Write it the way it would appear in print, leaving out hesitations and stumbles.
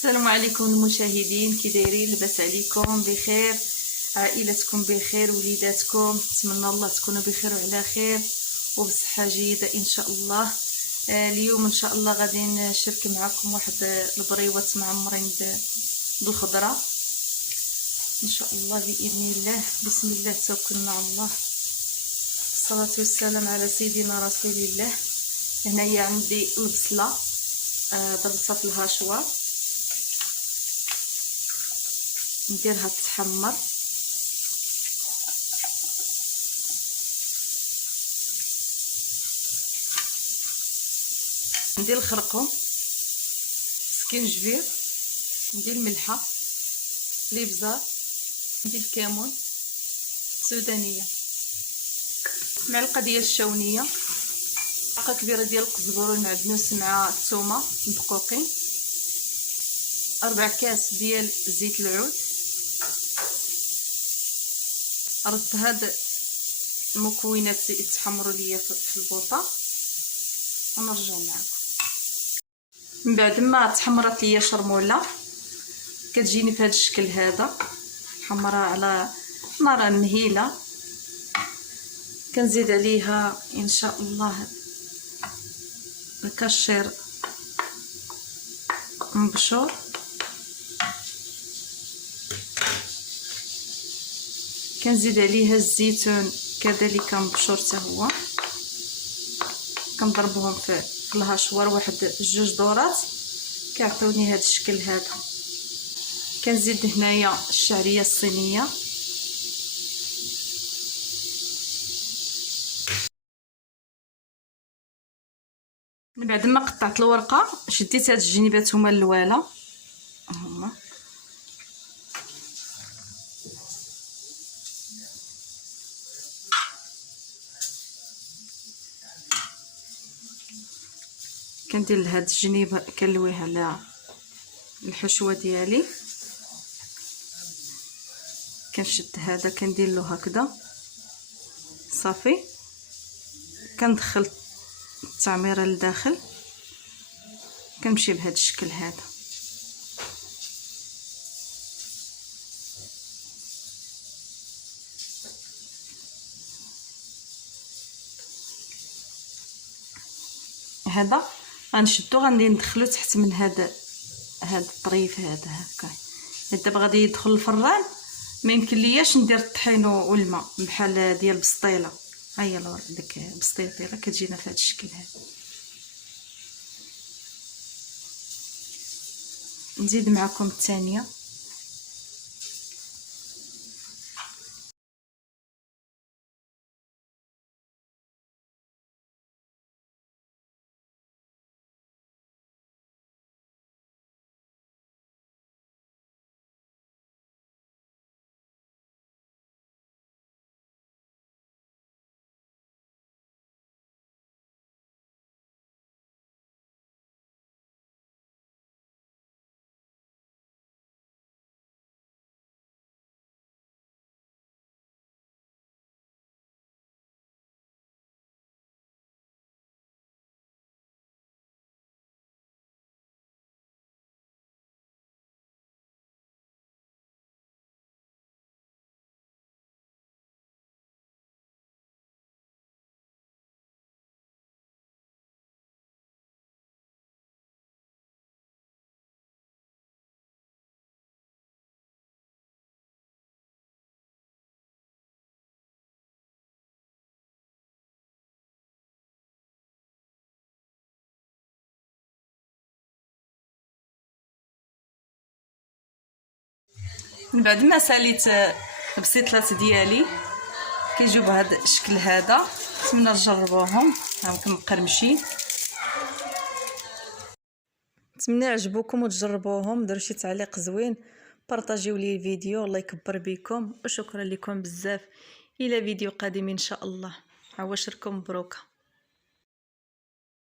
السلام عليكم المشاهدين، كي دايرين؟ لاباس عليكم؟ بخير؟ عائلتكم بخير؟ وليداتكم؟ نتمنى الله تكونوا بخير وعلى خير وبصحه جيده ان شاء الله. اليوم ان شاء الله غادي نشارك معكم واحد البريوات معمرين بالخضره ان شاء الله باذن الله. بسم الله توكلنا على الله، الصلاه والسلام على سيدنا رسول الله. هنايا عندي البصله ضربتها في الهاشوار، نديرها تتحمر. ندير الخرقوم، سكينجبير، ندير الملحه، الابزار، ندير الكمون، سودانيه، معلقه ديال الشاونيه، معلقه كبيره ديال القزبر والمعدنوس مع الثومه مدقوقين، 4 كاس ديال زيت العود. ردت هاد المكونات يتحمروا ليا في البوطه ونرجع معكم. من بعد ما تحمرت ليا شرموله كتجيني في هذا الشكل هذا، محمره على نار مهيله. كنزيد عليها ان شاء الله الكاشير مبشور، كنزيد عليها الزيتون كذلك مبشور حتى هو. كنضربهم في الهاشوار واحد 2 دورات كيعطيوني هذا الشكل هذا. كنزيد هنايا الشعريه الصينيه، من بعد ما قطعت الورقه شديت هاد الجنيبات هما اللواله هما. كندير لهاد الجنيبه كنلويها على الحشوه ديالي، كنشد هذا كندير له هكذا صافي. كندخل التعميره لداخل، كنمشي بهذا الشكل هذا. هذا غنشدو غندير ندخلو تحت من هذا الطريف هذا هكا. دابا غادي يدخل الفران، ما يمكن لياش ندير الطحين والماء بحال ديال البسطيله. ها هي ديك البسطيله كتجينا في هذا الشكل هذا. نزيد معكم الثانيه. من بعد ما ساليت البسيطلات ديالي كيجيو بهذا الشكل هذا. نتمنى تجربوهم، هاكم مقرمشين. نتمنى يعجبوكم وتجربوهم. ديروا شي تعليق زوين، بارطاجيو لي الفيديو، الله يكبر بكم وشكرا لكم بزاف. الى فيديو قادم ان شاء الله. عواشركم مبروكه.